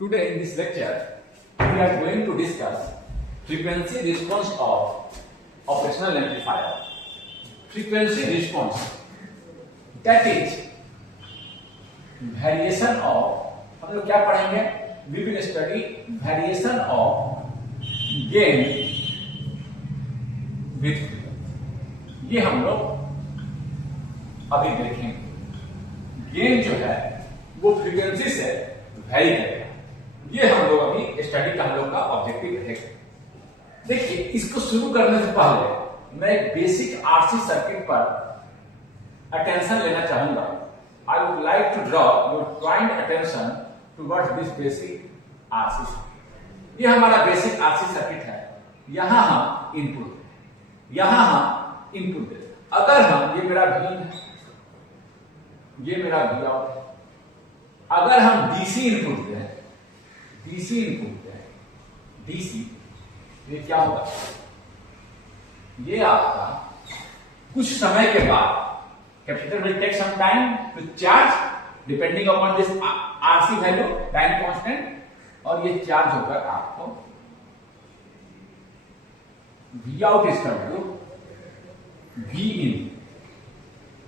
Today in this lecture, we are going to discuss frequency response of operational amplifier. Frequency response, that is variation of, हम लोग क्या पढ़ेंगे? We will study variation of gain with frequency. ये हम लोग अभी देखेंगे. Gain जो है वो फ्रीक्वेंसी से वैरी करेगा. ये हम लोग अभी स्टडी का हम लोग का ऑब्जेक्टिव रहेगा. देखिए, इसको शुरू करने से पहले मैं एक बेसिक आरसी सर्किट पर अटेंशन लेना चाहूंगा. I would like to draw your kind attention towards this basic RC circuit. ये हमारा बेसिक आरसी सर्किट है. यहां हम इनपुट देते. अगर हम, ये मेरा V है, ये मेरा V आउट है. अगर हम डीसी इनपुट दें, डीसी, ये क्या होगा? ये आपका कुछ समय के बाद capacitor will take some time to charge depending upon this RC value, time constant, और ये चार्ज होकर आपको V out is equal to V in.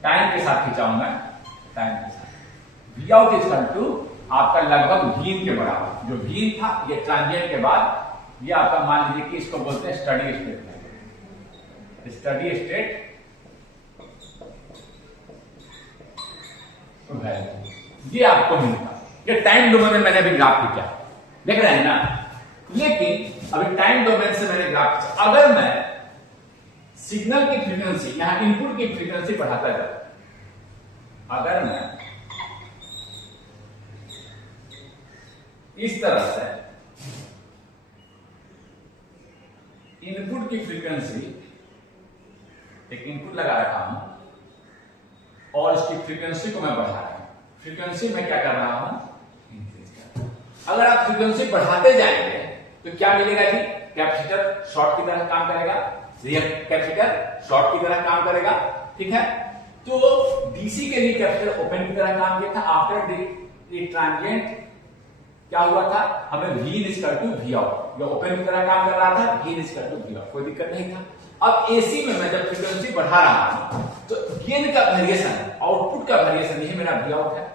Time के साथ खिंचाऊंगा, टाइम के साथ V out is equal to आपका लगभग V इन के बराबर. जो V इन था ये ट्रांजिएंट के बाद ये आपका, मान लीजिए कि इसको बोलते हैं स्टडी स्टेट. स्टडी स्टेट ये आपको मिलता. ये टाइम डोमेन में मैंने अभी ग्राफ खींचा, देख रहे हैं ना. लेकिन अभी टाइम डोमेन से मैंने ग्राफ खींचा. अगर मैं सिग्नल की फ्रीक्वेंसी, यहां इनपुट की फ्रीक्वेंसी बढ़ाता जाता, अगर मैं इस तरह से इनपुट की फ्रीक्वेंसी, एक इनपुट लगा रखा हूं और इसकी फ्रीक्वेंसी को मैं बढ़ा रहा हूं. फ्रीक्वेंसी में क्या कर रहा हूं? इंक्रीज कर रहा हूं. अगर आप फ्रीक्वेंसी बढ़ाते जाएंगे तो क्या मिलेगा जी? कैपेसिटर शॉर्ट की तरह काम करेगा. कैपेसिटर शॉर्ट की तरह काम करेगा. ठीक है. तो डीसी के लिए कैपेसिटर ओपन की तरह काम किया था. आफ्टर द ट्रांजिएंट क्या हुआ था? हमें V equal to V out, जो ओपन की तरह काम कर रहा था, V equal to V out, कोई दिक्कत नहीं था. अब एसी में मैं जब फ्रीक्वेंसी बढ़ा रहा हूं तो गेन का वेरिएशन, आउटपुट का वेरिएशन, ये मेरा V आउट है.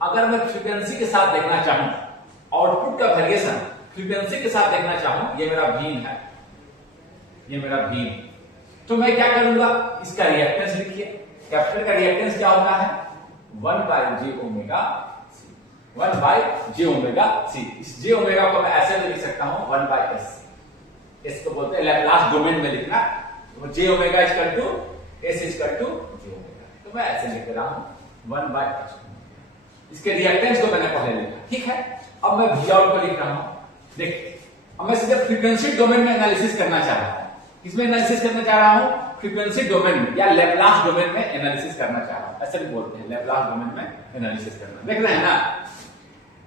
अगर मैं फ्रीक्वेंसी के साथ देखना चाहूं, आउटपुट का वेरिएशन फ्रीक्वेंसी के साथ देखना चाहूं, ये मेरा V इन है, ये मेरा V इन. तो मैं क्या करूंगा? इसका रिएक्टेंस लिखिए. कैपेसिटर का रिएक्टेंस क्या होता है? 1 by J omega C. 1 by J omega C. इस J ओमेगा को मैं ऐसे भी लिख सकता हूं 1 बाय S. इसको बोलते हैं लैप्लास डोमेन में लिखना. तो J omega equal to S equal to J omega. तो मैं ऐसे लिख रहा हूं 1 बाय S. इसके रिएक्टेंस को मैंने पहले लिखा. ठीक है. अब मैं V आउट को लिख रहा हूं. देखिए, अब मैं सीधे फ्रीक्वेंसी डोमेन में एनालिसिस करना चाह रहा हूं. इसमें एनालिसिस करना चाह रहा हूं फ्रीक्वेंसी डोमेन में, या लैप्लास डोमेन में एनालिसिस करना चाह रहा हूं. ऐसे भी बोलते हैं, लैप्लास डोमेन में एनालिसिस करना. देख रहे हैं ना,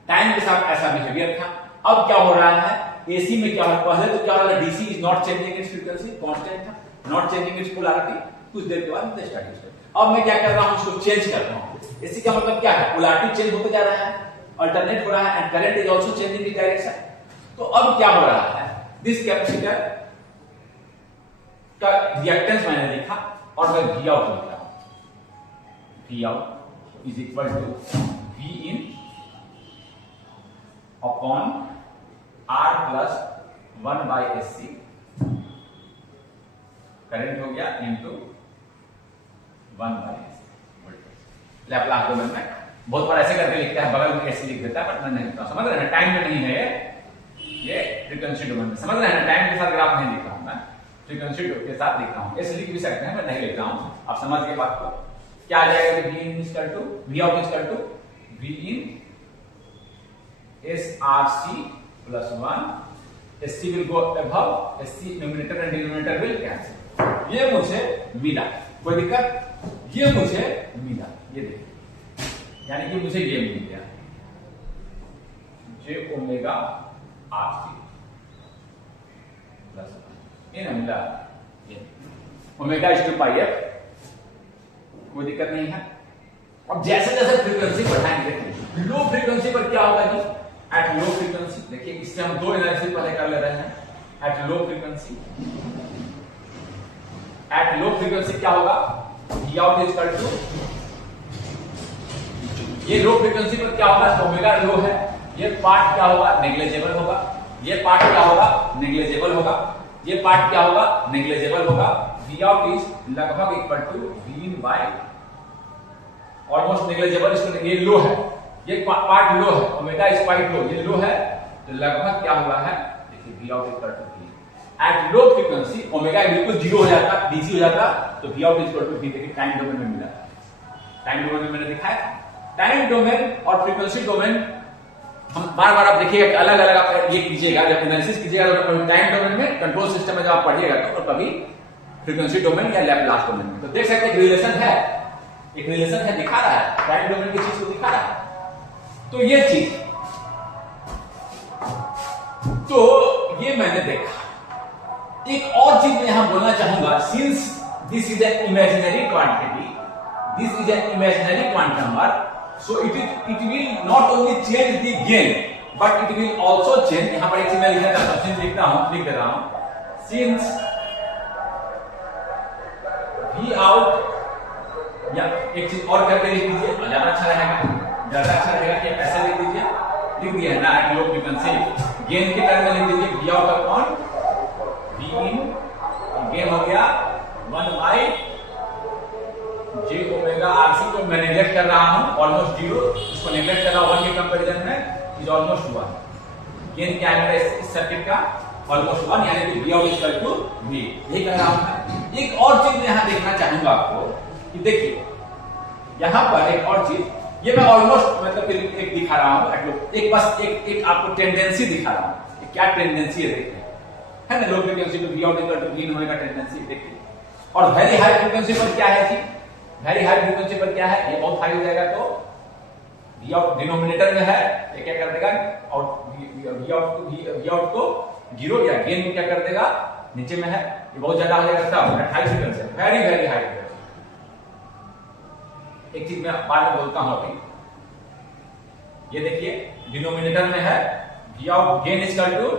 टाइम के साथ ऐसा बिहेवियर था. अब क्या हो रहा है? एसी में क्या हो? पहले तो क्या हो रहा है? DC is not changing it's frequency, constant था, नॉट चेंजिंग इट्स पोलैरिटी. कुछ देर के बाद स्टडी स्टेट. अब मैं क्या कर रहा हूं? इसको चेंज कर रहा हूं. एसी का मतलब क्या है? पोलैरिटी चेंज होते जा रहा है, अल्टरनेट हो रहा है, and current is also changing the direction. तो अब क्या हो रहा है? दिस कैपेसिटर का रिएक्टेंस मैंने लिखा और मैं V आउट लिख रहा हूं. V out is equal to V in upon R plus 1 by SC. Current हो गया into 1 by SC. Laplace domain में बहुत बार ऐसे करके लिखता है, बगल में SC लिख देता है, बट मैं नहीं लिखता. समझ रहे हैं? टाइम में नहीं है ये फ्रीक्वेंसी डोमेन में. समझ रहे हैं? टाइम के साथ ग्राफ नहीं लिख रहा हूं मैं, फ्रीक्वेंसी के साथ लिख रहा हूं. ऐसे लिख भी सकते हैं, मैं नहीं लिख रहा हूं. आप समझ के बात को. क्या आ जाएगा? V in equal to V out equal to V in SRC plus 1. SC will go above, SC numerator and denominator will cancel. ये मुझे मिला, कोई दिक्कत? ये मुझे मिला, ये देखिए, यानी कि मुझे ये मिल गया J ओमेगा RC प्लस ये ना मिला, ये omega is two pi F. कोई दिक्कत नहीं है. अब जैसे जैसे फ्रीक्वेंसी बढ़ाएंगे, लो फ्रीक्वेंसी पर क्या होगा जी? एट लो फ्रीक्वेंसी, देखिए इससे हम दो एनालिसिस पहले कर ले रहे हैं। At low frequency, at low frequency क्या होगा, V out is equal to, ये लो फ्रीक्वेंसी पर क्या होगा, ओमेगा लो है, ये पार्ट क्या होगा, नेग्लिजिबल होगा, ये पार्ट क्या होगा, नेग्लिजिबल होगा, ये पार्ट क्या होगा, नेग्लिजिबल होगा। V out इज लगभग equal to V in by almost negligible, इसको ये लो है, ये पार्ट लो है, ओमेगा इज क्वाइट लो, ये लो है, तो लगभग क्या हुआ है, देखिए V out equal to V at low frequency, omega बिल्कुल जीरो हो जाता, डीसी हो जाता, तो V out equal to V, देखिए टाइम डोमेन में मिला, टाइम डोमेन में मैंने दिखाया। टाइम डोमेन और फ्रीक्वेंसी डोमेन हम बार बार आप देखिएगा अलग अलग आप ये कीजिएगा, जब एनालिसिस कीजिएगा तो कभी टाइम डोमेन में, कंट्रोल सिस्टम में जब आप पढ़िएगा तो, और कभी फ्रीक्वेंसी डोमेन या लैप्लास डोमेन में, तो देख सकते हैं रिलेशन है, एक रिलेशन है, दिखा रहा है, टाइम डोमेन की चीज को दिखा रहा है। तो ये चीज, तो ये मैंने देखा। एक और चीज मैं यहां बोलना चाहूंगा, since this is an imaginary quantity, this is an imaginary quantum number, so it will not only change the gain but it will also change, यहां पर एक चीज मैं लिखना चाहता हूं, लिख दे रहा हूं, since V out, या एक चीज और करके लिख दीजिए, ज्यादा अच्छा रहेगा कि ऐसे लिख दीजिए, लिख दिया है ना, एट लो फ्रीक्वेंसी गेन के टर्म में लिख दीजिए V out upon V in, gain हो गया 1 बाय जे ओमेगा आरसी को मैं नेग्लेक्ट कर रहा हूं, ऑलमोस्ट जीरो, इसको नेग्लेक्ट कर रहा हूं 1 के कंपैरिजन में, इज ऑलमोस्ट 1। गेन क्या है मेरा इस सर्किट का, ऑलमोस्ट 1, यानी कि V out is equal to V, यही कह रहा हूं मैं। एक और चीज मैं यहां देखना चाहूंगा आपको कि देखिए यहां पर एक और चीज, ये मैं ऑलमोस्ट मतलब एक दिखा रहा हूं, एक बस एक आपको टेंडेंसी दिखा रहा हूं, क्या टेंडेंसी है देखिए, है ना, लो फ्रीक्वेंसी पे V out equal to V होने का टेंडेंसी देखिए, और वेरी हाई फ्रीक्वेंसी पर क्या है जी, वेरी हाई फ्रीक्वेंसी पर क्या है, ये बहुत हाई हो जाएगा, तो V out डिनोमिनेटर में है, ये क्या कर देगा, और V out को जीरो या गेन क्या कर देगा, नीचे में है, ये बहुत ज्यादा हो जाएगा, तब 28 frequency, very very high frequency. एक चीज मैं बाद में बोलता हूं अभी, ये देखिए डिनोमिनेटर में है, V out gain is equal to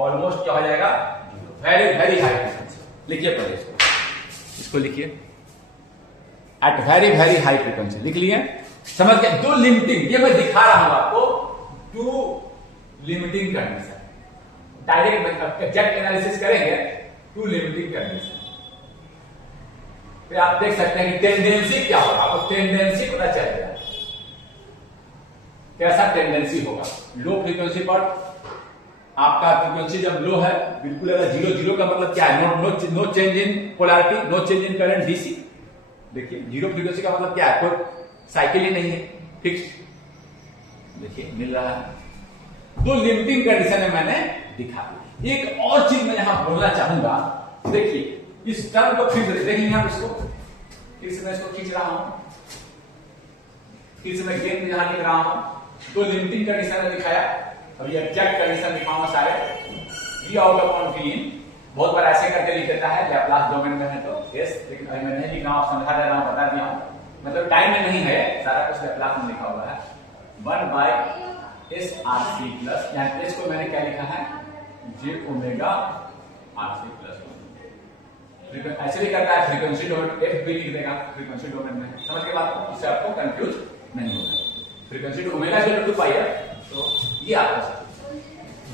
almost क्या हो जाएगा, वेरी वेरी हाई फ्रीक्वेंसी। लिखिए पहले इसको लिखिए, at very very high frequency, लिख लिए, समझ गए। दो लिमिटिंग, ये मैं दिखा रहा हूं आपको, two limiting condition, direct exact analysis करेंगे, टू लिमिटिंग कंडीशन, फिर आप देख सकते हैं कि टेंडेंसी क्या होगा, आपको टेंडेंसी पता चलेगा, कैसा टेंडेंसी होगा। लो फ्रीक्वेंसी पर आपका फ्रीक्वेंसी जब लो है, बिल्कुल अगर जीरो, जीरो का मतलब क्या है, no change in polarity, no change in current DC, देखिए जीरो फ्रीक्वेंसी का मतलब क्या है, कोई साइकिल ही नहीं है, फिक्स, देखिए मिल रहा है। दो लिमिटिंग कंडीशन में मैंने दिखा। एक और चीज मैं यहां बोलना चाहूंगा, देखिए इस टर्म को फिर देख लीजिए आप इसको, फिर से मैं इसको खींच रहा हूं, फिर से मैं गेन यहां लिख रहा हूं, दो लिमिटिंग कंडीशन में दिखाया, अभी एग्जैक्ट कंडीशन दिखाऊंगा सारे। V out upon V in, बहुत बार ऐसे करके लिख देता है, लैप्लास डोमेन में है तो यस, लेकिन अभी मैं नहीं लिख रहा हूं, समझा दे रहा हूं, बता दिया हूं, मतलब टाइम में नहीं है, सारा कुछ लैप्लास में लिखा हुआ है, 1 by S R C plus, यहाँ एस को मैंने क्या लिखा है, J omega R C plus, ऐसे भी करता है फ्रीक्वेंसी डोमेन, एफ भी लिख देगा फ्रीक्वेंसी डोमेन में, समझ के बाद इससे आपको कंफ्यूज नहीं होगा, frequency to omega equal to pi है, तो ये आपका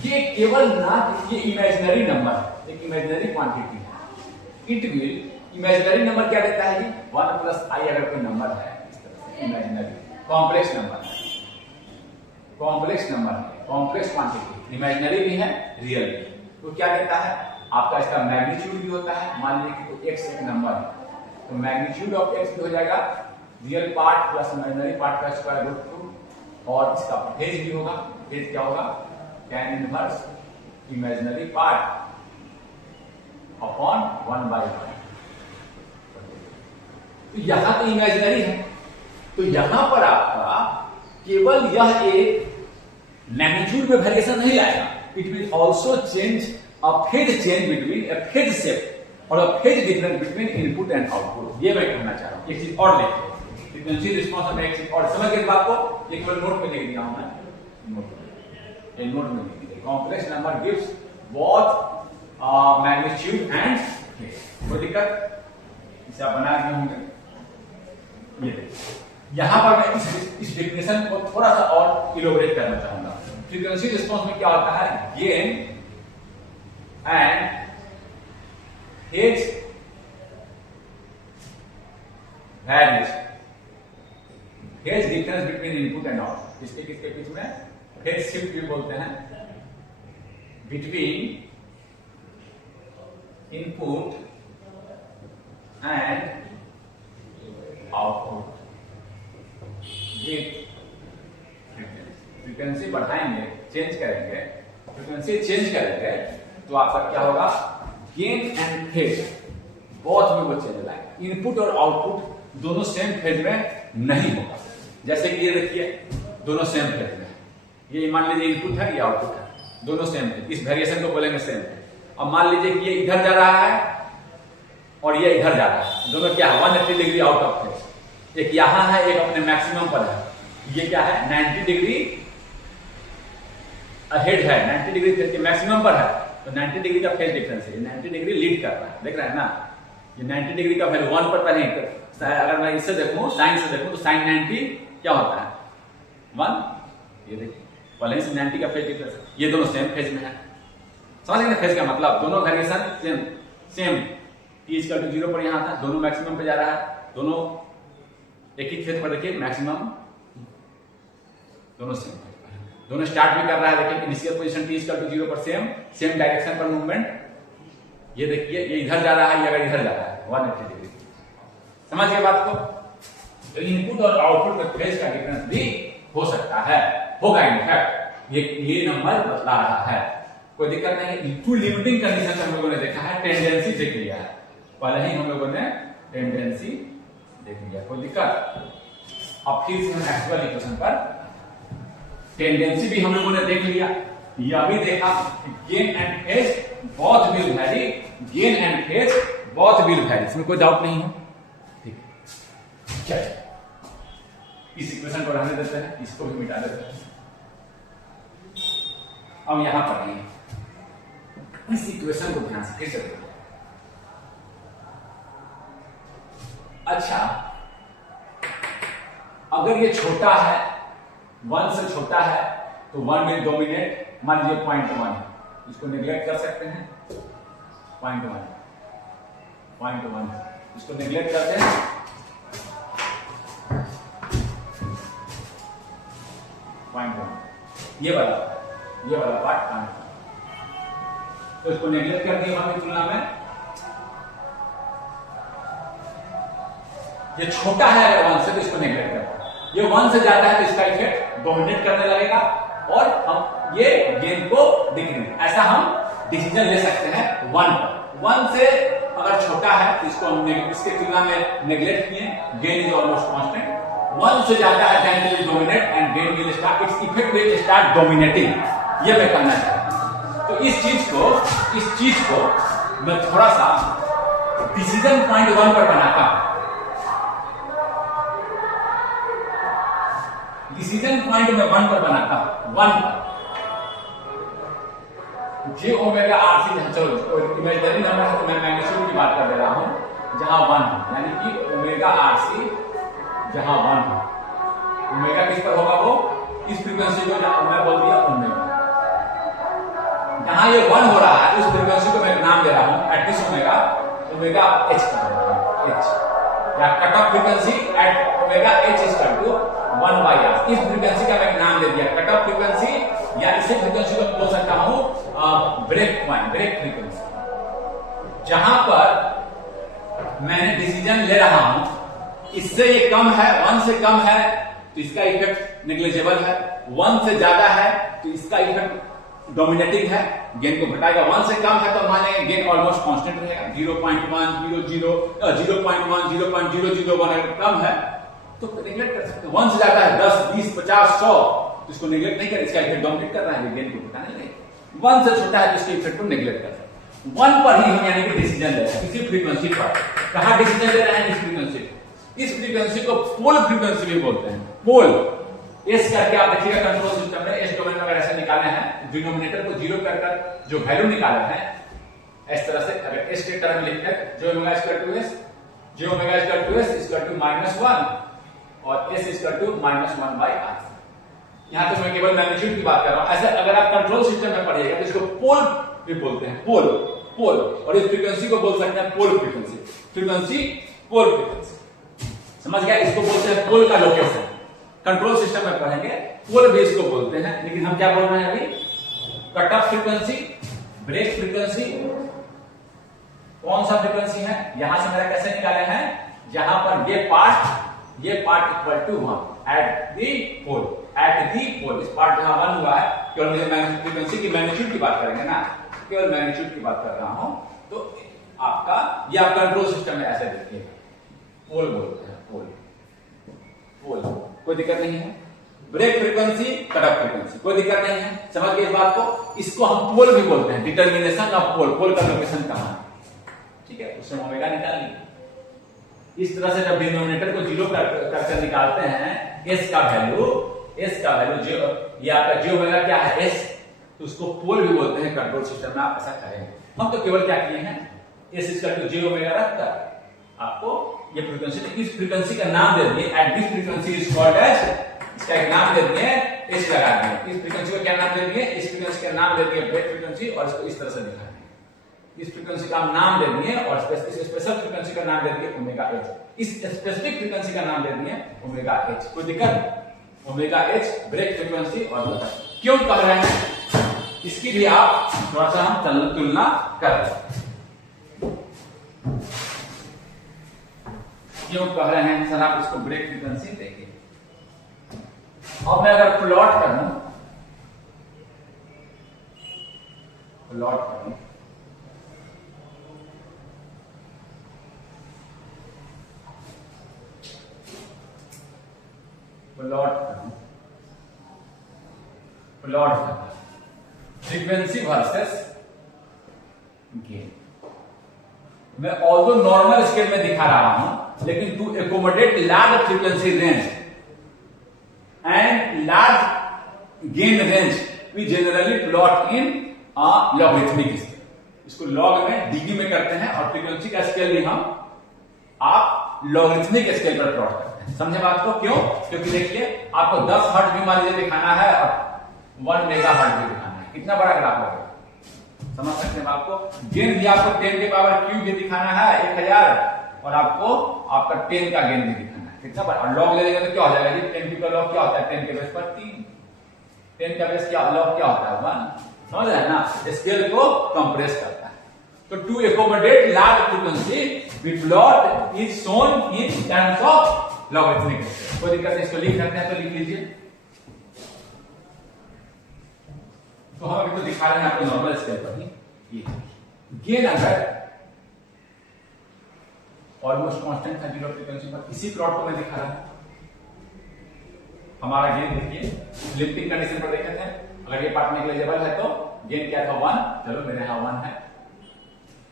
ये केवल ना, ये इमेजिनरी नंबर है, एक इमेजिनरी क्वांटिटी है, इट विल, इमेजिनरी नंबर क्या देता है जी, 1 प्लस आई, अगर कोई नंबर है इस तरह से इमेजिनरी, कॉम्प्लेक्स नंबर है, कॉम्प्लेक्स नंबर है, कॉम्प्लेक्स क्वांटिटी, इमेजिनरी भी है, रियल भी है, तो क्या देता है आपका, इसका मैग्नीट्यूड भी होता है, मान लीजिए कि एक्स एक नंबर है, तो मैग्नीट्यूड ऑफ एक्स हो जाएगा real part plus imaginary part का स्क्वायर रूट 2, और इसका फेज भी होगा, फेज क्या होगा, tan inverse imaginary part upon 1/1, तो यहां तो इमेजिनरी है, तो यहां पर आपका केवल यह एक मैग्नीट्यूड में वेरिएशन नहीं लाएगा, it will also change a phase change between a phase shift और a phase difference between input and output, ये मैं कहना चाह रहा हूं। एक चीज और लिखिए, फ्रीक्वेंसी रिस्पॉन्स में एक और समझ गए बात को, एक बार नोट में लिख दिया हूं मैं, नोट में लिख दिया। Complex number gives both magnitude and phase. कोई दिक्कत? इसे आप बना दिए होंगे। ये देखिए यहां पर मैं इस डेफिनेशन को थोड़ा सा और इलोबरेट करना चाहूंगा। फ्रीक्वेंसी रिस्पॉन्स में क्या होता है, gain and phase values, phase difference between input and output, किसके किसके बीच में, फेज शिफ्ट भी बोलते हैं, between input and output. Frequency बढ़ाएंगे, चेंज करेंगे, फ्रीक्वेंसी चेंज करेंगे तो आपका क्या होगा, गेन एंड फेज बोथ में वो चेंज लाएंगे। इनपुट और आउटपुट दोनों सेम फेज में नहीं होगा। जैसे कि ये देखिए दोनों सेम फेज में, ये मान लीजिए इनपुट है, ये आउटपुट है, दोनों सेम है, इस वेरिएशन को बोलेंगे सेम है। अब मान लीजिए कि ये इधर जा रहा है और ये इधर जा रहा है, दोनों क्या है 180 डिग्री आउट ऑफ फेज। एक यहां है, एक अपने मैक्सिमम पर है। ये क्या है 90 डिग्री अहेड है, 90 डिग्री मैक्सिमम पर है, तो 90 डिग्री का फेज डिफरेंस है, 90 डिग्री लीड कर रहा है, देख रहे हैं ना। ये 90 डिग्री का वैल्यू 1 पर नहीं, तो अगर मैं इससे देखूं, साइन से देखूं, तो साइन 90 क्या होता है 1। ये देखिए पहले से 90 का फेज डिफरेंस है, ये दोनों सेम फेज में है। समझ गए ना फेज का मतलब, दोनों variation same same. t equal to 0 पर यहां था, दोनों मैक्सिमम पे जा रहा है, दोनों एक ही फेज पर, देखिए मैक्सिमम दोनों सेम, दोनों स्टार्ट भी कर रहा है। देखिए initial position t equal to 0 पर सेम डायरेक्शन पर मूवमेंट। ये देखिए ये इधर जा रहा है, ये अगर इधर जा रहा है 180 डिग्री। समझ गए बात को? तो इनपुट और आउटपुट में फेज का डिफरेंस भी हो सकता है, होगा इनफैक्ट, ये नंबर बतला रहा है, कोई दिक्कत नहीं। टू लिमिटिंग कंडीशन हम लोगों ने देखा है, टेंडेंसी देख लिया है, पहले ही हम लोगों ने टेंडेंसी देख लिया, कोई दिक्कत। अब फिर से हम एक्चुअल इक्वेशन पर, टेंडेंसी भी हम लोगों ने देख लिया, यह भी देखा gain and phase both will vary, gain and phase both will vary, इसमें कोई डाउट नहीं है। ठीक, चलिए इस इक्वेशन को रहने देते हैं, इसको भी मिटा देते हैं। अब यहां पर इस इक्वेशन को ध्यान से फिर से देखो। अच्छा, अगर ये छोटा है, 1 से छोटा है, तो 1 विल डोमिनेट। मान लीजिए 0.1, इसको नेग्लेक्ट कर सकते हैं, 0.1 इसको नेग्लेक्ट करते हैं। 0.1 ये वाला पार्ट 0.1, तो इसको नेग्लेक्ट कर दिया 1 की तुलना में। ये छोटा है अगर 1 से, तो इसको नेग्लेक्ट करते हैं। ये 1 से ज्यादा है तो इसका इफेक्ट डोमिनेट करने लगेगा और हम ये गेन को दिखेंगे। ऐसा हम डिसीजन ले सकते हैं 1 पर। 1 से अगर छोटा है तो इसको हम इसके तुलना में नेग्लेक्ट किए, गेन इज ऑलमोस्ट कांस्टेंट। 1 से ज्यादा है then will dominate and gain will start, its effect will start dominating, ये मैं कहना चाहता हूं। तो इस चीज को मैं थोड़ा सा डिसीजन पॉइंट 1 पर बनाता हूं। डिसीजन पॉइंट में 1 पर बनाता हूं, 1 पर जे ओमेगा आर सी, चलो इमेजिनरी नंबर है तो मैं मैग्नीट्यूड की बात कर दे रहा हूं, जहां 1 है, यानी कि ओमेगा आर सी जहां 1 है, ओमेगा किस पर होगा, वो इस फ्रीक्वेंसी को जहां मैं बोल दिया ओमेगा, जहां ये 1 हो रहा है उस फ्रीक्वेंसी को मैं नाम दे रहा हूं at this omega, omega H का एच, या cut off frequency at omega H is equal to 1 by R. इस फ्रीक्वेंसी का मैं नाम दे दिया कट ऑफ फ्रीक्वेंसी, या इसी फ्रीक्वेंसी को बोल सकता हूं ब्रेक पॉइंट, ब्रेक फ्रीक्वेंसी, जहां पर मैंने डिसीजन ले रहा हूं इससे ये कम है, 1 से कम है तो इसका इफेक्ट नेग्लिजिबल है, 1 से ज्यादा है तो इसका इफेक्ट डोमिनेटिंग है, गेन को घटाएगा। 1 से कम है तो माने गेन ऑलमोस्ट कांस्टेंट रहेगा, 0.1 0.1 0.001 अगर कम है तो नेग्लेक्ट कर सकते हैं। 1 से ज्यादा है 10 20 50 100 तो इसको नेग्लेक्ट नहीं कर, इसका इफेक्ट डोमिनेट कर रहा है, गेन को घटाने नहीं। 1 से छोटा है तो इसके इफेक्ट को नेग्लेक्ट कर सकते हैं। 1 पर ही हम यानी कि डिसीजन ले रहे हैं, किसी फ्रीक्वेंसी पर। कहां डिसीजन ले रहे हैं, इस फ्रीक्वेंसी इस फ्रीक्वेंसी को पोल फ्रीक्वेंसी भी बोलते हैं। पोल एस करके आप देखिएगा कंट्रोल सिस्टम में एस डोमेन में अगर ऐसे निकाले हैं, डिनोमिनेटर को जीरो कर जो वैल्यू निकाले हैं इस तरह से, अगर एस के टर्म लिखते हैं जो ओमेगा इक्वल टू एस, जो omega equal to S equal to -1 और एस इक्वल टू -1/r। यहां तो मैं केवल मैग्नीट्यूड की बात कर रहा हूं। ऐसे अगर आप कंट्रोल सिस्टम में पढ़िएगा तो इसको पोल भी बोलते हैं, पोल पोल, और इस फ्रीक्वेंसी को बोल सकते हैं पोल फ्रीक्वेंसी, फ्रीक्वेंसी पोल फ्रीक्वेंसी। समझ गया? इसको बोलते हैं पोल का लोकेशन। कंट्रोल सिस्टम में पढ़ेंगे पोल भी इसको बोलते हैं, लेकिन हम क्या बोल रहे हैं अभी? Cut off frequency, break frequency, कौन सा फ्रीक्वेंसी है? यहां से मेरा कैसे निकाले हैं? जहां पर ये part equal to 1 at the pole, at the pole, इस पार्ट जहां 1 हुआ है, केवल मुझे फ्रीक्वेंसी की मैग्नीट्यूड की बात करेंगे ना, केवल मैग्नीट्यूड की बात कर रहा हूं, तो आपका ये आप कंट्रोल सिस्टम में ऐसे देखिएगा, पोल बोलते हैं, पोल पोल, कोई दिक्कत नहीं है। Break frequency, cut off frequency, कोई दिक्कत नहीं है। समझ गए इस बात को? इसको हम पोल भी बोलते हैं, डिटर्मिनेशन ऑफ पोल, पोल का लोकेशन कहां है, ठीक है, उससे ओमेगा निकाल लीजिए। इस तरह से जब डिनोमिनेटर को जीरो करके निकालते हैं, एस का वैल्यू जो ये आपका जो ओमेगा क्या है एस, तो उसको पोल भी बोलते हैं कंट्रोल सिस्टम में। आप ऐसा करेंगे, हम तो केवल क्या किए हैं, S equal to J omega रखकर आपको ये फ्रीक्वेंसी, इस फ्रीक्वेंसी का नाम दे दिए, at this frequency is called as, इसका एक नाम दे दिए, एस लगा दिए। इस फ्रीक्वेंसी को क्या नाम दे दिए? इस फ्रीक्वेंसी का नाम दे दिए ब्रेक फ्रीक्वेंसी, और इसको इस तरह से दिखा दिए। इस फ्रीक्वेंसी का नाम दे दिए और इस स्पेशल फ्रीक्वेंसी का नाम दे दिए ओमेगा एच, इस स्पेसिफिक फ्रीक्वेंसी का नाम दे दिए ओमेगा एच। कोई दिक्कत? Omega H break frequency. और क्यों कह रहे हैं इसकी भी आप थोड़ा सा हम तुलना कर रहे हैं। क्यों कह रहे हैं सर आप इसको ब्रेक फ्रीक्वेंसी? देखिए अब मैं अगर प्लॉट करूं फ्रीक्वेंसी वर्सेस गेन, मैं ऑल्दो नॉर्मल स्केल में दिखा रहा हूं, लेकिन to accommodate large frequency range and large gain range we generally plot in logarithmic scale. इसको लॉग में डीबी में करते हैं, और फ्रीक्वेंसी का स्केल भी हम आप लॉगरिथमिक स्केल पर प्लॉट करते हैं। समझे बात को? क्यों? क्योंकि देखिए आपको 10 हर्ट्ज भी मान लीजिए दिखाना है और 1 मेगा हर्ट्ज भी दिखाना है, कितना बड़ा ग्राफ लगेगा, समझ सकते हैं आपको? गेन भी आपको 10 के पावर क्यूब भी दिखाना है 1000, और आपको आपका 10 का गेन भी दिखाना है, कितना बड़ा। और लॉग ले लेंगे तो क्या हो जाएगा? ये 10 का लॉग क्या होता है? 10 के बेस पर 3, 10 का बेस क्या लॉग क्या होता है? 1। समझ रहे हैं ना? स्केल को कंप्रेस करता है। तो to accommodate large frequency we plot is shown in terms of logarithmic scale. कोई दिक्कत नहीं, इसको लिख सकते हैं तो लिख लीजिए। तो हम अभी तो दिखा रहे हैं आपको नॉर्मल स्केल पर ही। गेन अगर ऑलमोस्ट कांस्टेंट था 0 फ्रीक्वेंसी पर, इसी प्लॉट को मैं दिखा रहा हूं। हमारा गेन देखिए लिफ्टिंग कंडीशन पर देखे थे, अगर ये पार्ट नेग्लिजिबल है तो गेन क्या था? 1। चलो मेरे यहां 1 है,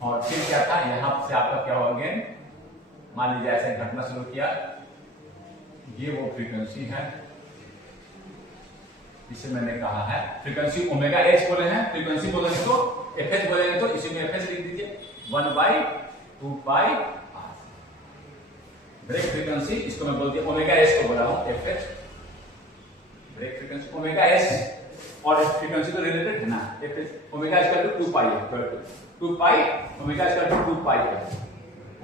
और फिर क्या था? यहां से आपका क्या हुआ गेन? मान लीजिए ऐसे घटना शुरू किया, ये वो फ्रीक्वेंसी है इसे मैंने कहा है फ्रीक्वेंसी ओमेगा एच बोले हैं, फ्रीक्वेंसी बोलेंगे तो एफएच बोलेंगे तो इसी में एफएच लिख दीजिए 1/2π r। ब्रेक फ्रीक्वेंसी इसको मैं बोल दिया ओमेगा एच को बोला हूं FH, break frequency omega H, और इस फ्रीक्वेंसी तो रिलेटेड है ना FH. Omega equal to 2π omega equal to 2π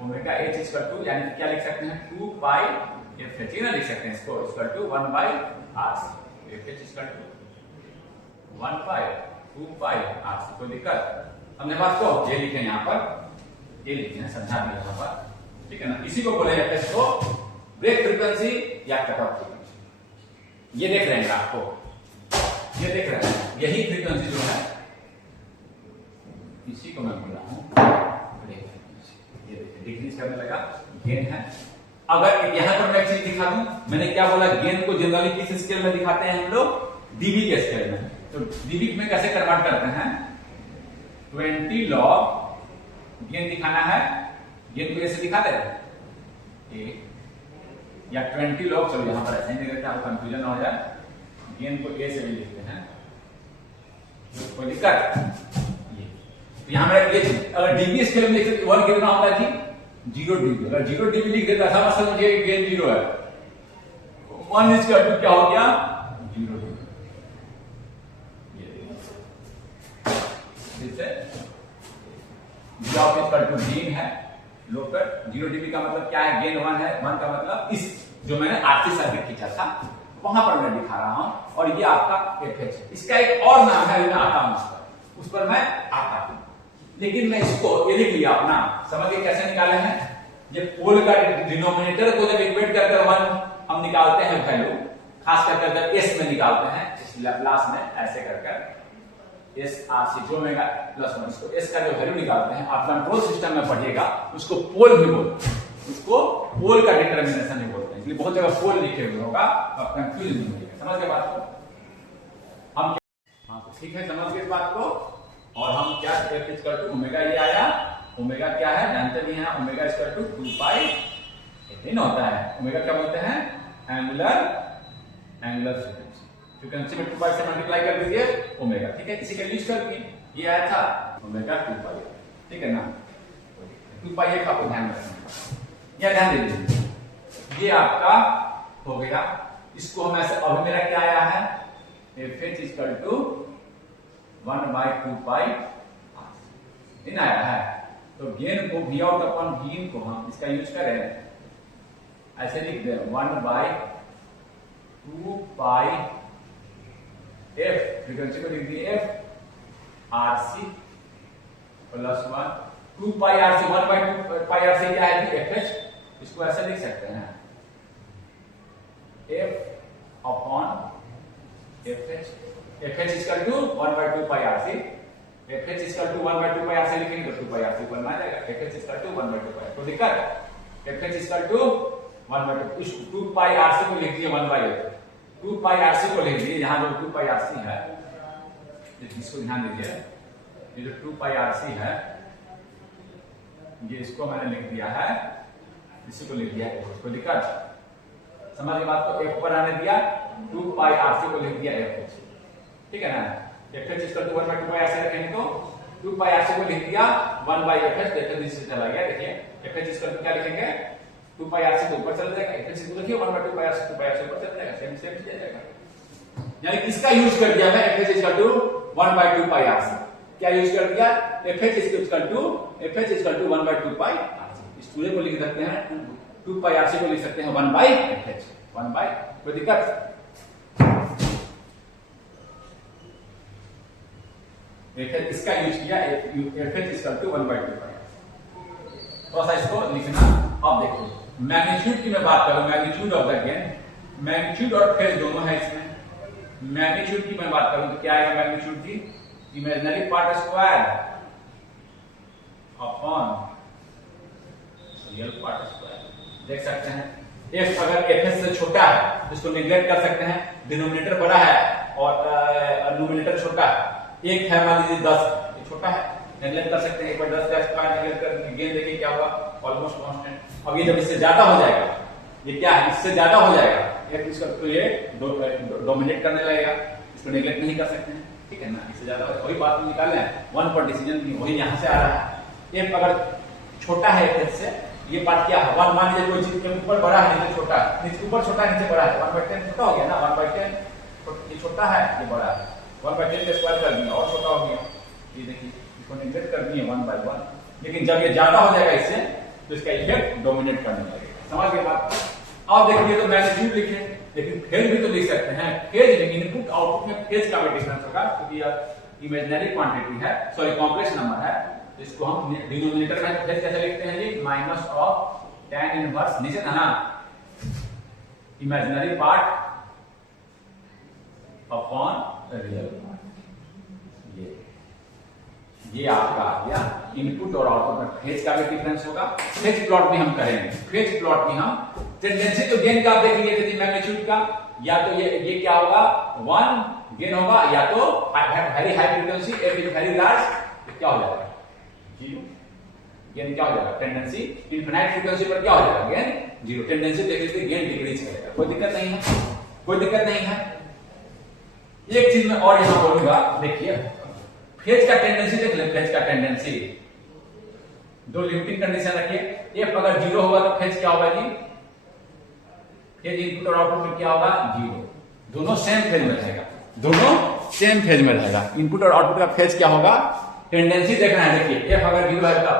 omega H equal to, यानी क्या लिख सकते हैं? 2π एफएच ही ना लिख सकते हैं इसको, equal to 1/r। FH equal to 1/2π r। कोई दिक्कत? हमने बात को ये लिखे यहां पर, ये लिखे हैं, समझा दिया यहां पर, ठीक है ना? इसी को बोले एफएच को ब्रेक फ्रीक्वेंसी या कट ऑफ फ्रीक्वेंसी। ये देख रहे हैं आपको, ये देख रहे हैं, यही फ्रीक्वेंसी जो है इसी को मैं बोल रहा हूं ब्रेक फ्रीक्वेंसी। ये देखिए डिक्रीज करने लगा, गेन है। अगर यहां पर मैं एक चीज दिखा दूं, मैंने क्या बोला? गेन को जनरली किस स्केल में दिखाते हैं हम लोग? डीबी के स्केल में। तो डीबी में कैसे कन्वर्ट करते हैं? 20 लॉग गेन दिखाना है, गेन को ऐसे दिखा दे रहे हैं या 20 लॉग, चलो यहाँ पर ऐसे नहीं लिखते आपको कंफ्यूजन हो जाए, गेन को ए से भी लिखते हैं, कोई दिक्कत ये। तो यहाँ मेरा ये अगर डीबी स्केल में लिखते 1 कितना होता है जी 0 डीबी, अगर 0 डीबी लिख देता था मतलब मुझे गेन 0 है, 1 इसका क्या हो गया 0 डीबी। गेन है लोकल 0 डीबी का मतलब क्या है, गेन 1 है, 1 का मतलब इस जो मैंने आरसी सर्किट खींचा था वहां पर मैं दिखा रहा हूं, और ये आपका एफएच है। इसका एक और नाम है, मैं आता हूं उस पर मैं आता हूं, लेकिन मैं इसको ये लिख लिया अपना, समझ के कैसे निकाले हैं। ये पोल का डिनोमिनेटर को जब इक्वेट कर 1 हम निकालते हैं वैल्यू, खास कर जब एस में निकालते हैं, इस लैप्लास में ऐसे कर एस आरसी जो ओमेगा प्लस 1, इसको एस का जो वैल्यू निकालते हैं आप कंट्रोल सिस्टम में पढ़िएगा, उसको पोल भी बोलते हैं, उसको पोल का डिटर्मिनेशन नहीं बोलते हैं, इसलिए बहुत जगह पोल लिखे हुए होगा, आप कंफ्यूज नहीं होइएगा। समझ गए बात को हम? हाँ तो ठीक है, समझ गए इस बात को। और हम क्या एफ इक्वल टू ओमेगा, ये आया ओमेगा क्या है जानते भी हैं, omega equal to 2 pi N होता है। ओमेगा क्या बोलते हैं, एंगुलर फ्रीक्वेंसी में 2 पाई से मल्टीप्लाई कर दीजिए ओमेगा, ठीक है। इसी का यूज करके ये आया था ओमेगा 2 पाई, ठीक है ना, 2 पाई एक आपको ध्यान रखना, या ध्यान दे दीजिए, ये आपका हो गया। इसको हम ऐसे, अब मेरा क्या आया है एफ एच इक्वल टू 1/2 पाई इन आया है। तो गेन को वी आउट अपॉन वी इन को हम इसका यूज करें, ऐसे लिख दे 1/2 पाई एफ, फ्रीक्वेंसी को लिख दिए F RC plus 1, 2 pi RC, 1/2 pi RC क्या है एफ एच, इसको ऐसे लिख सकते हैं F upon F H, F H equal to 1/2 pi RC, F H equal to 1/2 pi RC लिखेंगे तो 2 पाई आरसी बन जाएगा, F H equal to 1/2 pi, तो दिक्कत एफ एच इक्वल टू 1/2, इस 2 पाई आरसी को लिख दिए 1/2, 2 पाई आरसी को लिख दिए, यहां जो 2 पाई आरसी है इसको ध्यान दीजिए, ये जो 2 पाई आरसी है ये इसको मैंने लिख दिया है, इसी को लिख दिया है, इसको दिक्कत समझ के बात को, एफ पर आने दिया 2 पाई आरसी को लिख दिया एफ एच, ठीक है ना। F H equal to 1/2 pi RC रखेंगे तो 2 पाई आरसी को लिख दिया 1/f, देखिए नीचे चला गया, देखिए एफ एच इक्वल टू क्या लिखेंगे 2 पाई आरसी को ऊपर चला जाएगा, एफ एच को लिखिए 1/2 पाई आरसी, 2 पाई आरसी ऊपर चला जाएगा, सेम चला जाएगा, यानी इसका यूज कर दिया मैं F H equal to 1/2 pi RC, क्या यूज कर दिया F H equal to 1/2 pi RC, इस पूरे को लिख सकते हैं 2 पाई आरसी को लिख सकते हैं 1/f, 1/, कोई दिक्कत। इसका यूज किया एफ एच इक्वल टू 1/2 पाई, थोड़ा सा इसको लिखना। अब देखो मैग्नीट्यूड की मैं बात करूं, magnitude of the gain, magnitude और फेज दोनों है इसमें। मैग्नीट्यूड की मैं बात करूं तो क्या आएगा मैग्नीट्यूड की, imaginary part square upon real part square, देख सकते हैं एफ अगर एफ एच से छोटा है तो इसको निग्लेक्ट कर सकते हैं, डिनोमिनेटर बड़ा है और न्यूमिनेटर छोटा है, एक है मान लीजिए 10, ये छोटा है, नेगलेक्ट कर सकते हैं, एक बार 10 का स्क्वायर नेगलेक्ट कर गेन देखिए क्या हुआ ऑलमोस्ट कांस्टेंट। अब ये जब इससे ज्यादा हो जाएगा, ये क्या है इससे ज्यादा हो जाएगा, इसका तो ये डोमिनेट करने लगेगा, इसको नेगलेक्ट नहीं कर सकते हैं, ठीक है ना, इससे ज्यादा वही बात निकाले हैं 1 पर डिसीजन, वही यहां से आ रहा है। एफ अगर छोटा है एफ से, ये बात क्या है 1 मान लीजिए कोई चीज के ऊपर बड़ा है नीचे छोटा है, नीचे ऊपर छोटा है नीचे बड़ा है, 1/10 छोटा हो गया ना, 1/10 ये छोटा है ये बड़ा है, 1/10 का स्क्वायर कर दिया और छोटा हो गया, ये देखिए इसको नेगलेक्ट कर दिए 1/1, लेकिन जब ये ज्यादा हो जाएगा इससे तो इसका इफेक्ट डोमिनेट करने लगेगा, समझ गए बात। अब देखिए तो मैग्नीट्यूड लिखे, लेकिन फेज भी तो लिख सकते हैं, फेज इनपुट आउटपुट में फेज का भी डिफरेंस होगा, क्योंकि यह इमेजिनरी क्वांटिटी है, सॉरी कॉम्प्लेक्स नंबर है, तो इसको हम डिनोमिनेटर में फेज कैसे लिखते हैं जी, माइनस ऑफ tan इनवर्स, नीचे था ना imaginary part upon real part, ये आपका आ गया इनपुट और आउटपुट में फेज का भी डिफरेंस होगा। फेज प्लॉट भी हम करेंगे, फेज प्लॉट भी हम टेंडेंसी तो गेन का आप देख लिए थे मैग्नीट्यूड का, या तो ये क्या होगा 1 गेन होगा, या तो very high frequency F is very large, तो क्या हो जाएगा 0, गेन क्या हो जाएगा, टेंडेंसी इनफिनाइट फ्रीक्वेंसी पर क्या हो जाएगा, गेन जीरो। टेंडेंसी देखिए गेन डिक्रीज करेगा, कोई दिक्कत नहीं है, कोई दिक्कत नहीं है। एक चीज मैं और यहां बोलूंगा, देखिए फेज का टेंडेंसी देख ले, फेज का टेंडेंसी दो लिमिटिंग कंडीशन रखिए। एफ अगर जीरो होगा तो फेज क्या होगा जी, फेज इनपुट और आउटपुट में क्या होगा, जीरो। दोनों सेम फेज में रहेगा, दोनों सेम फेज में रहेगा। इनपुट और आउटपुट का फेज क्या होगा, टेंडेंसी देखना है। देखिए एफ अगर जीरो है तब,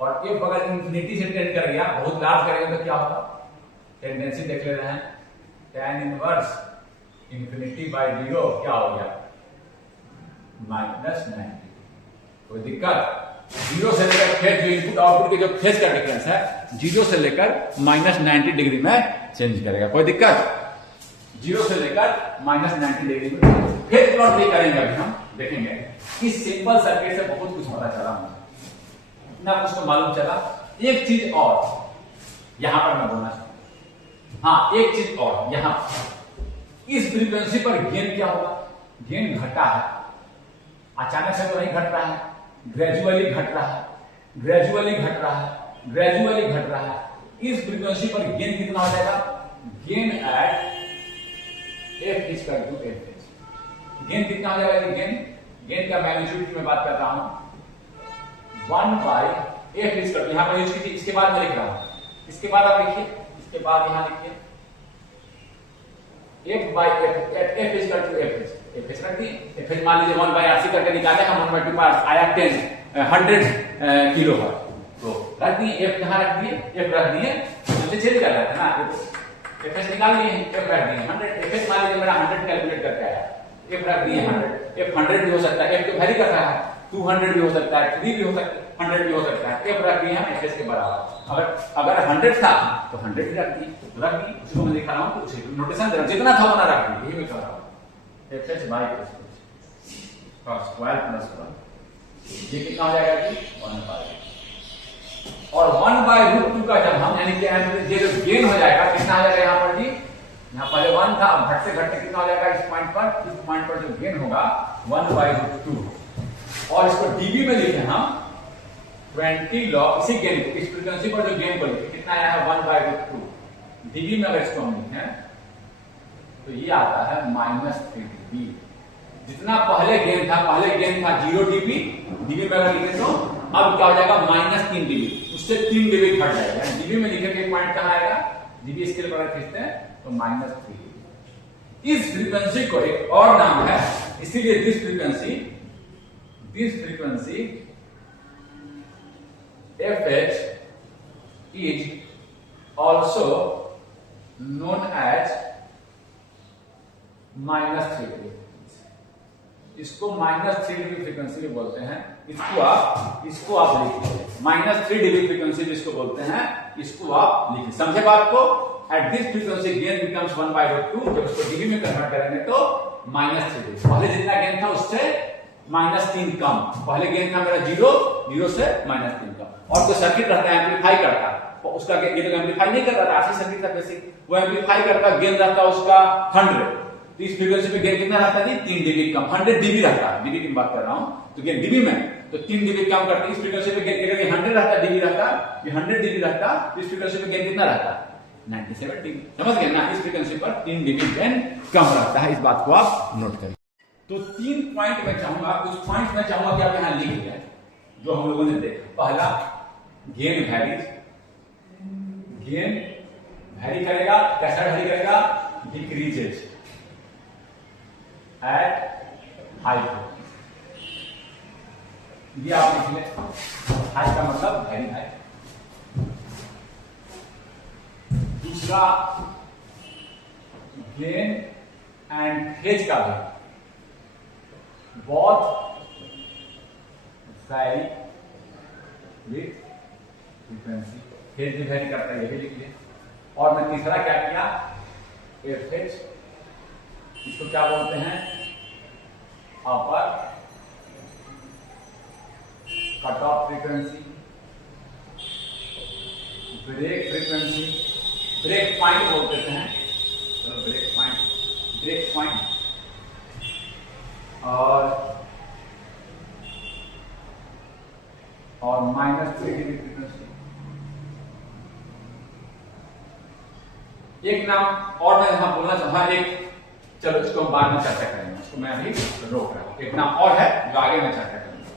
और एफ अगर इंफिनिटी से टेंड कर गया, बहुत लार्ज करेगा तो क्या होगा, टेंडेंसी देख ले रहे हैं, tan inverse infinity by zero क्या हो गया, -90। कोई दिक्कत, जीरो से लेकर फेज जो इनपुट आउटपुट के जो फेज का डिफरेंस है, जीरो से लेकर -90 डिग्री में चेंज करेगा। कोई दिक्कत, जीरो से लेकर -90 डिग्री में फेज प्लॉट भी करेंगे। अभी हम देखेंगे इस सिंपल सर्किट से बहुत कुछ पता चला मुझे, इतना कुछ तो मालूम चला। एक चीज और यहां पर मैं बोलना चाहूंगा, हाँ एक चीज और, यहां इस फ्रीक्वेंसी पर गेन क्या होगा, गेन घटा है, अचानक से तो नहीं घट रहा है, ग्रेजुअली घट रहा है, ग्रेजुअली घट रहा है, ग्रेजुअली घट रहा है। इस फ्रीक्वेंसी पर गेन कितना हो जाएगा, gain at F is equal to F H. Gain कितना हो जाएगा, गेन का मैग्नीट्यूड की मैं बात कर रहा हूं, 1 by F is equal to, यहां पर यूज कीजिए, इसके बाद मैं लिख रहा हूं, इसके बाद आप लिखिए, इसके बाद यहां लिखिए F by F, F is equal to F H. F H रख दिए, एफ एच मान लीजिए 1 बाय आरसी करके निकाले हम, 1/2 पास आया 100 किलो है, तो रख दिए, एफ यहां रख दिए, एफ रख दिए, मुझे चेंज कर रहा था ना, एफ एच निकाल लिए, एफ रख दिए 100, एफ एच मान लीजिए मेरा 100 कैलकुलेट करके आया, एफ रख दिए 100, एफ 100 भी हो सकता है, एफ तो वैरी कर रहा है, 200 भी हो सकता है, 3 भी हो सकता है, 100 भी हो सकता है, एफ रख दिए हम एफ एच के बराबर। अगर 100 था तो 100 ही रख दिए, उसको मैं दिखा रहा हूं, कुछ नोटेशन दे रहा हूं, जितना था उतना रख दिए, यही मैं कह रहा हूं, F H bye square plus 1, ये कितना हो जाएगा जी, 1 बाय, और 1/√2 का जब हम यानी कि ये जो गेन हो जाएगा कितना हो जाएगा यहाँ पर जी, यहाँ पहले 1 था, अब घटते घटते कितना हो जाएगा इस पॉइंट पर जो गेन होगा 1/√2, और इसको डीबी में लिखे हम 20 लॉग, इसी गेन को, इस फ्रीक्वेंसी पर जो गेन को लिखे कितना आया है 1/√2, डीबी में अगर इसको हम लिखें तो ये आता है -3 dB। जितना पहले गेन था 0 dB, डीबी में अगर लिखे तो अब क्या हो जाएगा -3 dB, उससे 3 dB घट जाएगा, डीबी में लिखेंगे पॉइंट कहां आएगा, डीबी स्केल पर खींचते हैं तो -3 dB। इस फ्रीक्वेंसी को एक और नाम है, इसीलिए this frequency fh is also known as -3 dB। इसको -3 dB फ्रीक्वेंसी बोलते हैं, इसको आप लिखिए, -3 dB फ्रीक्वेंसी जिसको बोलते हैं, इसको आप लिखिए, समझे बात को। Eight this frequency gain becomes 1/√2, जब उसको डीबी में कन्वर्ट करेंगे तो -3 dB। पहले जितना गेन था उससे -3 कम, पहले गेन था मेरा 0 से -3 कम। और जो सर्किट रहता है एम्पलीफाई करता, उसका गेन तो एम्पलीफाई नहीं कर रहा था, आरसी सर्किट था बेसिक, वो एम्पलीफाई करता, गेन रहता उसका 100, तो इस फ्रीक्वेंसी पे गेन कितना रहता है, 3 dB कम, 100 dB रहता है, डीबी की बात कर रहा हूं, तो गेन डीबी में तो 3 dB कम करते हैं। इस फ्रीक्वेंसी पे गेन अगर 100 रहता, डीबी रहता, ये 100 dB रहता, इस फ्रीक्वेंसी पे गेन कितना रहता, 97 dB। समझ गए ना, इस फ्रीक्वेंसी पर 3 dB गेन कम रहता है, इस बात को आप नोट करें। तो 3 पॉइंट मैं चाहूंगा, कुछ पॉइंट मैं चाहूंगा कि आप यहां लिख लें, जो हम लोगों ने देखा। पहला, गेन वैरीज, गेन वैरी करेगा, कैसा वैरी करेगा, डिक्रीजेज एट हाई फ्रीक्वेंसी, ये आप लिख लें, हाई का मतलब वेरी हाई। दूसरा, गेन एंड फेज का भी बहुत वैरी विथ फ्रीक्वेंसी, फेज भी वैरी करता है, ये भी लिख लिया। और मैं तीसरा क्या किया, एफएच, इसको क्या बोलते हैं, upper cut off frequency, break frequency, break point बोलते हैं, ब्रेक पॉइंट, और और -3 dB फ्रीक्वेंसी। एक नाम और मैं यहां बोलना चाहूंगा, एक चलो इसको हम बाद में चर्चा करेंगे, इसको मैं अभी रोक रहा हूं। एक नाम और है जो आगे मैं चर्चा करूंगा,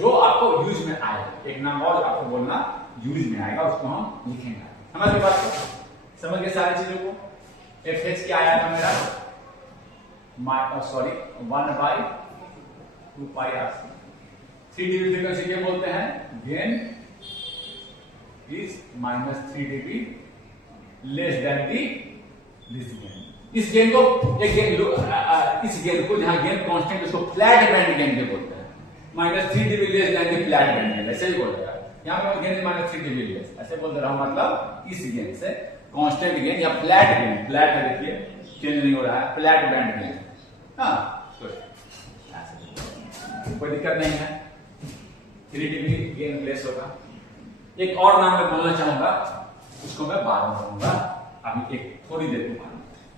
जो आपको यूज में आएगा। एक नाम और आपको बोलना यूज में आएगा, उसको हम लिखेंगे। समझ गए बात को? समझ गए सारी चीजों को? FH क्या आया था मेरा? 1/2πRC। 3 dB फ्रीक्वेंसी क्या बोलते हैं? Gain is -3 dB less than this gain. इस गेन को इस गेन को जहां गेन कांस्टेंट, उसको फ्लैट बैंड गेन के बोलते हैं। -3 dB less than the flat band gain, ऐसे ही बोलेगा। यहां पे गेन -3 dB लेस, ऐसे बोल रहा हूं, मतलब इस गेन से कांस्टेंट गेन या फ्लैट गेन, फ्लैट है देखिए, चेंज नहीं हो रहा है, फ्लैट बैंड गेन। हाँ, कोई दिक्कत नहीं है। 3 dB गेन लेस होगा। एक और नाम मैं बोलना चाहूंगा, उसको मैं बाद में कहूंगा, अभी एक थोड़ी देर के बाद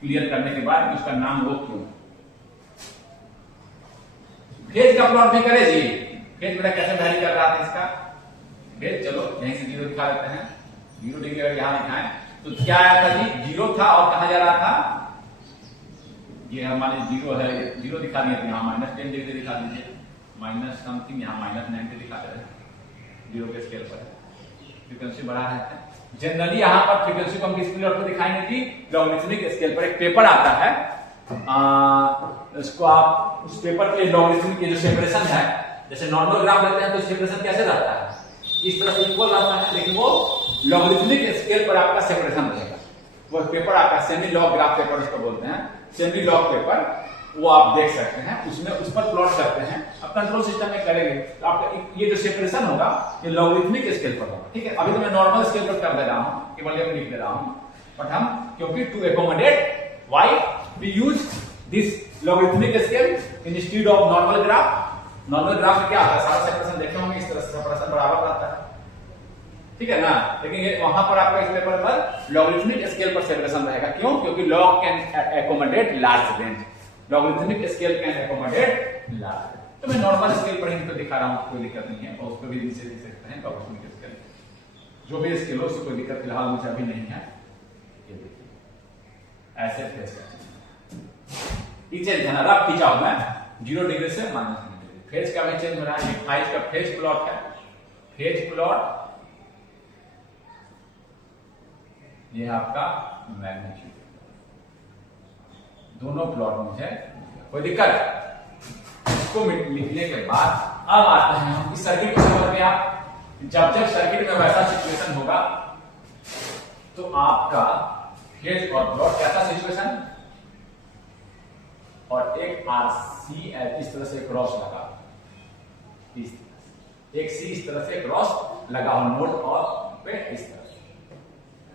क्लियर करने के बाद कि उसका नाम वो क्यों। फेज का प्लॉट भी करे जी। फेज मेरा कैसे वैरी कर रहा था इसका फेज, चलो यहीं से 0 दिखा देते हैं। 0 डिग्री अगर यहां दिखाएं तो क्या आया था जी? 0 था और कहां जा रहा था? ये हमारे 0 है, 0 दिखा दिए थे, यहाँ -10 डिग्री दिखा दीजिए, माइनस समथिंग, यहाँ -90 दिखा दे रहे हैं। 0 के स्केल पर फ्रीक्वेंसी बढ़ा रहे हैं। जनरली यहां पर फ्रीक्वेंसी को हम किस प्लॉट पर दिखाएंगे जी? लॉगरिथमिक स्केल पर। एक पेपर आता है, इसको आप उस पेपर के लॉगरिथमिक के जो सेपरेशन है, जैसे नॉर्मल ग्राफ लेते हैं तो सेपरेशन कैसे रहता है? इस तरह से इक्वल रहता है, लेकिन वो लॉगरिथमिक स्केल पर आपका सेपरेशन रहेगा। वो पेपर आता है, सेमी लॉग ग्राफ पेपर उसको बोलते हैं, सेमी लॉग पेपर, वो आप देख सकते हैं। उसमें उस पर प्लॉट करते हैं, अब कंट्रोल सिस्टम में करेंगे तो आपका ये जो सेपरेशन होगा ये लॉगरिथमिक स्केल पर होगा। ठीक है, अभी तो मैं नॉर्मल स्केल पर कर दे रहा हूं, केवल ये लिख दे रहा हूं, बट हम क्योंकि to accommodate why we use this logarithmic scale instead of normal graph. Normal graph में क्या आता है? सारा सेपरेशन देखे होंगे, इस तरह से सेपरेशन बराबर रहता है, ठीक है ना। लेकिन ये वहां पर आपका इस पेपर पर लॉगरिथमिक स्केल पर सेपरेशन रहेगा। क्यों? क्योंकि log can accommodate large range, logarithmic scale can accommodate large. तो मैं नॉर्मल स्केल पर ही तो दिखा रहा हूं, कोई दिक्कत नहीं है, और उसको भी नीचे देख सकते हैं लॉगरिथमिक स्केल, जो भी स्केल हो उसको कोई दिक्कत फिलहाल मुझे अभी नहीं है। ये देखिए ऐसे फेस चेंज है ना, रफ खींचा हूं मैं 0 डिग्री से -90 डिग्री। फेज का भी चेंज हो रहा है। फाइज का फेज प्लॉट है, फेज प्लॉट ये आपका मैग्नीट्यूड, दोनों प्लॉट मुझे कोई दिक्कत। इसको लिखने के बाद अब आते हैं हम इस सर्किट को समझ में। आप जब सर्किट में वैसा सिचुएशन होगा तो आपका फेज और प्लॉट कैसा सिचुएशन, और एक RC इस तरह से क्रॉस लगा, इस तरह से एक C इस तरह से क्रॉस लगा हो नोड और पे इस तरह।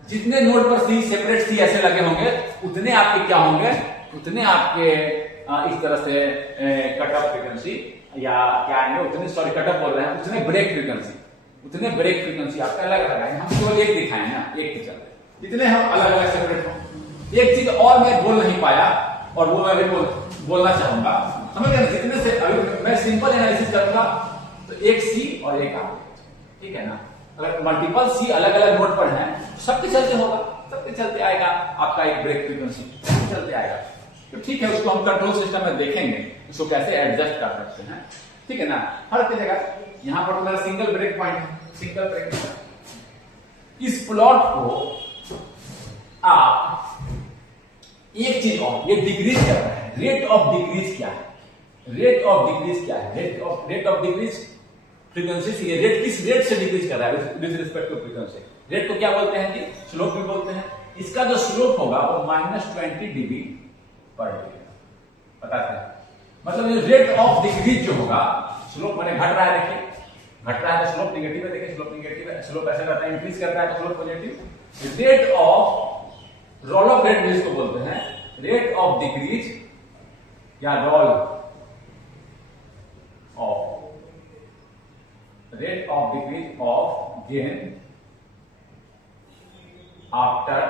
जितने नोड पर सी सेपरेट सी ऐसे लगे होंगे उतने आपके क्या होंगे, उतने आपके इस तरह से कट ऑफ फ्रीक्वेंसी या क्या आएंगे, उतने सॉरी कट ऑफ बोल रहे हैं, उतने ब्रेक फ्रीक्वेंसी, उतने ब्रेक फ्रीक्वेंसी आपका अलग अलग आएंगे। हम केवल एक दिखाए ना, एक के चलते जितने हम अलग अलग सेपरेट हो। एक चीज और मैं बोल नहीं पाया और वो मैं अभी बोलना चाहूंगा, समझ गए? जितने से अभी मैं सिंपल एनालिसिस करूंगा तो एक सी और एक आर, ठीक है ना। अगर मल्टीपल सी अलग अलग नोड पर हैं सबके चलते होगा, सबके चलते आएगा आपका एक ब्रेक फ्रीक्वेंसी, चलते आएगा। तो ठीक है, उसको हम कंट्रोल सिस्टम में देखेंगे उसको कैसे एडजस्ट कर सकते हैं, ठीक है ना। हर जगह यहां पर मेरा सिंगल ब्रेक पॉइंट है, सिंगल ब्रेक। इस प्लॉट को आप एक चीज और, ये डिक्रीज कर रहा है, रेट ऑफ डिक्रीज क्या है? रेट ऑफ डिक्रीज क्या है? रेट ऑफ डिक्रीज फ्रीक्वेंसी से, ये रेट किस रेट से डिक्रीज कर रहा है with respect to frequency. Rate को क्या बोलते हैं जी? स्लोप भी बोलते हैं। इसका जो स्लोप होगा वो -20 dB पर डे बताते हैं। मतलब रेट ऑफ डिक्रीज जो होगा, स्लोप मैंने घट रहा है, देखिए घट रहा है तो स्लोप नेगेटिव है, देखिए स्लोप नेगेटिव है, स्लोप ऐसे रहता है, इंक्रीज करता है तो slope positive. Rate of roll off rate जिसको बोलते हैं, रेट ऑफ डिक्रीज या roll off rate of decrease of gain after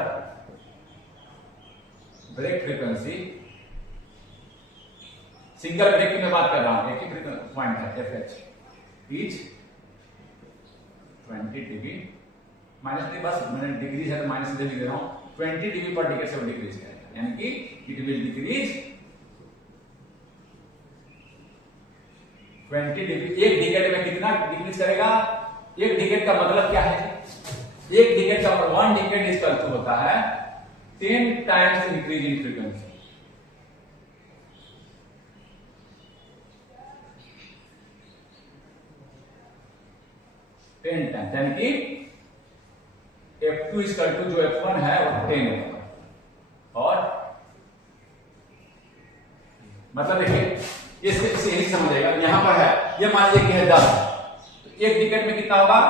break frequency। Single break की मैं बात कर रहा हूं, एक ही पॉइंट है FH इज 20 dB माइनस नहीं, बस मैंने डिग्री है तो माइनस दे रहा हूं, 20 dB पर डिकेड से वो डिक्रीज करेगा, यानी कि इट विल डिक्रीज 20 dB। एक डिकेड में कितना डिक्रीज करेगा? एक डिकेड का मतलब क्या है? एक डिकेड का 1 डिकेड इसका अर्थ होता है 10 टाइम्स इंक्रीज इन फ्रीक्वेंसी। यानी कि F2 इसका जो F1 है वो 10 होगा, और मतलब देखिए इससे यही समझेगा, यहां पर है ये मान लीजिए कि है 10, तो एक डिकेड में कितना होगा?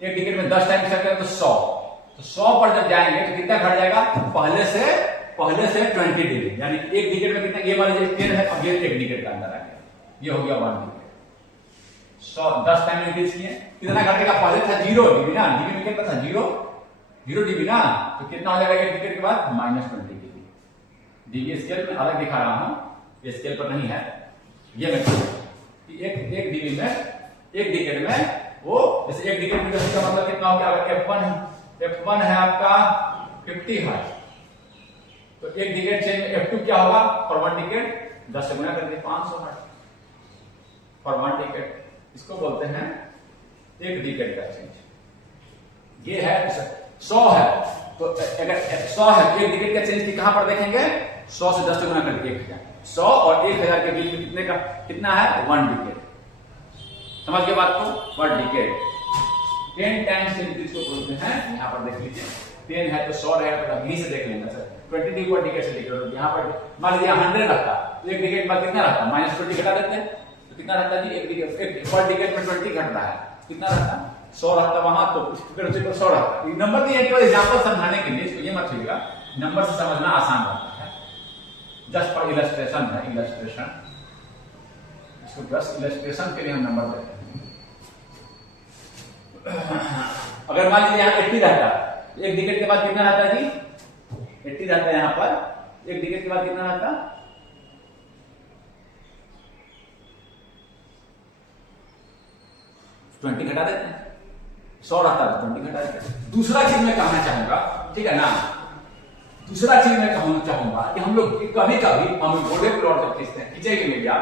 एक डिकेड में 10 टाइम सकते हैं तो 100, तो 100 पर जब जाएंगे तो कितना घट जाएगा? पहले से 20 डिग्री, यानी एक डिकेड में कितना? ये मान लीजिए 10 है, अब ये एक डिकेड का अंदर आ गया, ये हो गया 1 डिकेड। 10 टाइम इंक्रीज किए, कितना घटेगा? पहले था 0 डिग्री ना, डिग्री में कितना था? 0 डिग्री ना, तो कितना हो जाएगा एक डिकेड के बाद? -20 डिग्री। डिग्री स्केल में अलग दिखा रहा हूं, ये स्केल पर नहीं है, ये मैं एक डिग्री में, एक डिकेड में वो, जैसे एक डिकेड में इसका मतलब कितना हो गया? अगर F1 है आपका 50 हर्ट्ज, तो एक डिकेड चेंज में F2 क्या होगा? फॉर 1 डिकेड 10 से गुना करके 500 हर्ट्ज फॉर 1 डिकेड। इसको बोलते हैं एक डिकेड का चेंज। ये है 100 है, तो अगर 100 है एक डिकेड का चेंज कहां पर देखेंगे? 100 से 10 से गुना करके 1000। 100 और 1000 के बीच में कितने का कितना है? 1 डिकेड। समझ गए बात को? 1 डिकेड 10 टाइम्स इंक्रीज को बोलते हैं। यहां पर देख लीजिए 10 है तो 100 रहेगा, तो यहीं से देख लेंगे सर 20 डिग्री पर डिकेड से लेकर यहां पर मान लीजिए 100 रखता, तो एक डिकेड बाद कितना रहता? -20 घटा देते हैं, तो कितना रहता जी? एक डिकेड पर डिकेड में 20 घट रहा है, कितना रहता? 100 रहता वहां, तो फ्रीक्वेंसी पर 100 रहता। ये नंबर नहीं है, केवल एग्जांपल समझाने के लिए, इसको ये मत भूलिएगा, नंबर से समझना आसान रहता है, जस्ट फॉर इलस्ट्रेशन है, इलस्ट्रेशन, इसको जस्ट इलस्ट्रेशन के लिए हम नंबर देते हैं। अगर मान लीजिए यहाँ 80 रहता, एक डिकेड के बाद कितना रहता जी? 80 रहता है यहां पर, एक डिकेड के बाद कितना रहता? 20 घटा देते हैं, 100 रहता है 20 घटा देते हैं। दूसरा चीज मैं कहना चाहूंगा, ठीक है ना, दूसरा चीज मैं कहना चाहूंगा कि हम लोग कभी कभी हम गोले प्लॉट जब खींचते हैं, खींचेंगे मीडिया,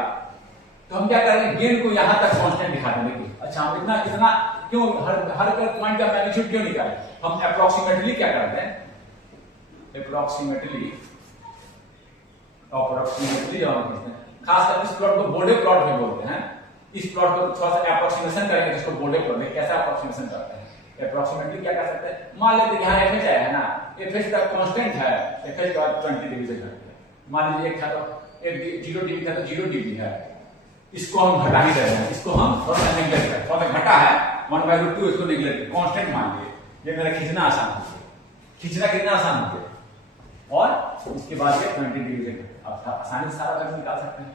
तो हम क्या करेंगे? गेन को यहां तक कांस्टेंट दिखा देंगे। अच्छा, हम इतना क्यों हर पॉइंट का मैग्नीट्यूड क्यों निकालें? हम अप्रोक्सीमेटली क्या करते हैं? अप्रोक्सीमेटली खासकर इस प्लॉट को बोर्डे प्लॉट में बोलते हैं। इस प्लॉट को थोड़ा सा अप्रोक्सीमेशन करेंगे, जिसको बोर्डे प्लॉट में कैसा अप्रोक्सीमेशन करते हैं? अप्रोक्सीमेटली क्या कर सकते हैं? मान लेते हैं यहाँ FH आया है ना, FH का कांस्टेंट है, FH का 20 डिग्री से घट गया, मान लीजिए एक था तो 0 डिग्री था तो 0 डिग्री है, इसको हम घटा ही रहे हैं, इसको हम थोड़ा सा नेग्लेक्ट करें, थोड़ा सा घटा है 1/2, इसको नेग्लेक्ट कांस्टेंट मान लिए, ये मेरा खींचना आसान हो गया, खींचना कितना आसान हो गया, और इसके बाद ये 20 डिग्री से अब आसानी से सारा वैल्यू निकाल सकते हैं।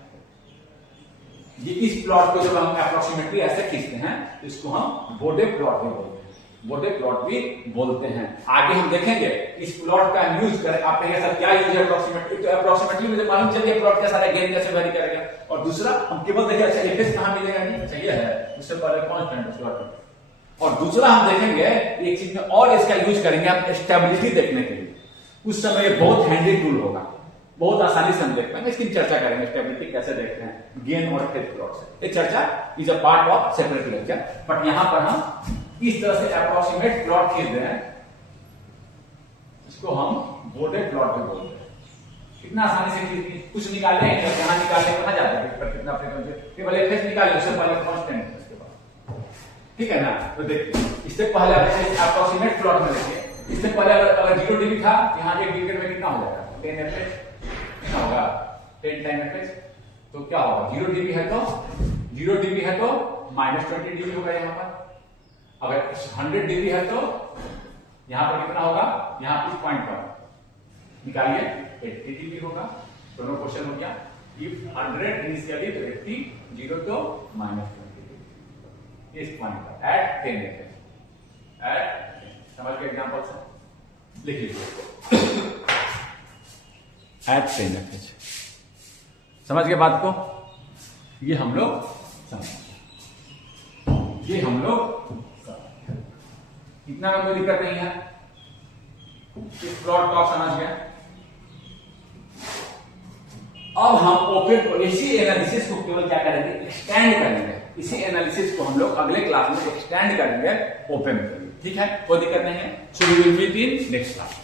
ये इस प्लॉट को जब हम अप्रोक्सीमेटली ऐसे खींचते हैं तो इसको हम बोर्डे प्लॉट भी बोलते हैं, बोर्डे प्लॉट भी बोलते हैं। आगे हम देखेंगे इस प्लॉट का यूज करें, आप कहेंगे सर क्या यूज है अप्रोक्सीमेटली, तो अप्रोक्सीमेटली मुझे मालूम चल गया प्लॉट का सारा गेन कैसे वेरी करेगा। और दूसरा हम केवल देखें अच्छा एफएस कहां मिलेगा, नहीं अच्छा ये है, उससे पहले कांस्टेंट प्लॉट। और दूसरा हम देखेंगे एक चीज में और इसका यूज करेंगे आप स्टेबिलिटी देखने के लिए, उस समय बहुत हैंडी टूल होगा, बहुत आसानी से हम देख पाएंगे, इसकी चर्चा करेंगे स्टेबिलिटी कैसे देखते हैं गेन और फेज प्लॉट से। ये चर्चा is a part of separate lecture, but यहां पर हम इस तरह से अप्रोक्सीमेट प्लॉट खींच रहे हैं, इसको हम बोर्डे प्लॉट भी बोलते हैं। कितना आसानी से खींचते, कुछ निकाले हैं जहां निकालने कहां जाता है, कितना फ्रीक्वेंसी केवल एफएस निकाले, उससे पहले कांस्टेंट है उसके बाद, ठीक है ना। तो देखिए इससे पहले अप्रोक्सीमेट प्लॉट में देखिए, इससे पहले अगर 0 डिग्री था, यहाँ 1 डिग्री में कितना हो जाएगा 10 एफएस, कितना होगा 10 टाइम एफएस, तो क्या होगा 0 डिग्री है तो -20 डिग्री होगा यहाँ पर। अगर 100 डिग्री है तो यहाँ पर कितना होगा, यहाँ इस पॉइंट पर निकालिए 80 डिग्री होगा। दोनों क्वेश्चन हो गया, इफ 100 इनिशियली तो 80, 0 तो -20 डिग्री इस पॉइंट पर एट 10 एफएस, एट समझ के एग्जांपल से लिख लीजिए एट 10 एफएस। समझ गए बात को, ये हम लोग समझ इतना में कोई दिक्कत नहीं है, इस प्लॉट को आप समझ गए। अब हम ओपन इसी एनालिसिस को केवल क्या करेंगे, एक्सटेंड करेंगे। इसी एनालिसिस को हम लोग अगले क्लास में एक्सटेंड करेंगे ओपन के लिए, ठीक है, कोई दिक्कत नहीं है। So we will meet in next class.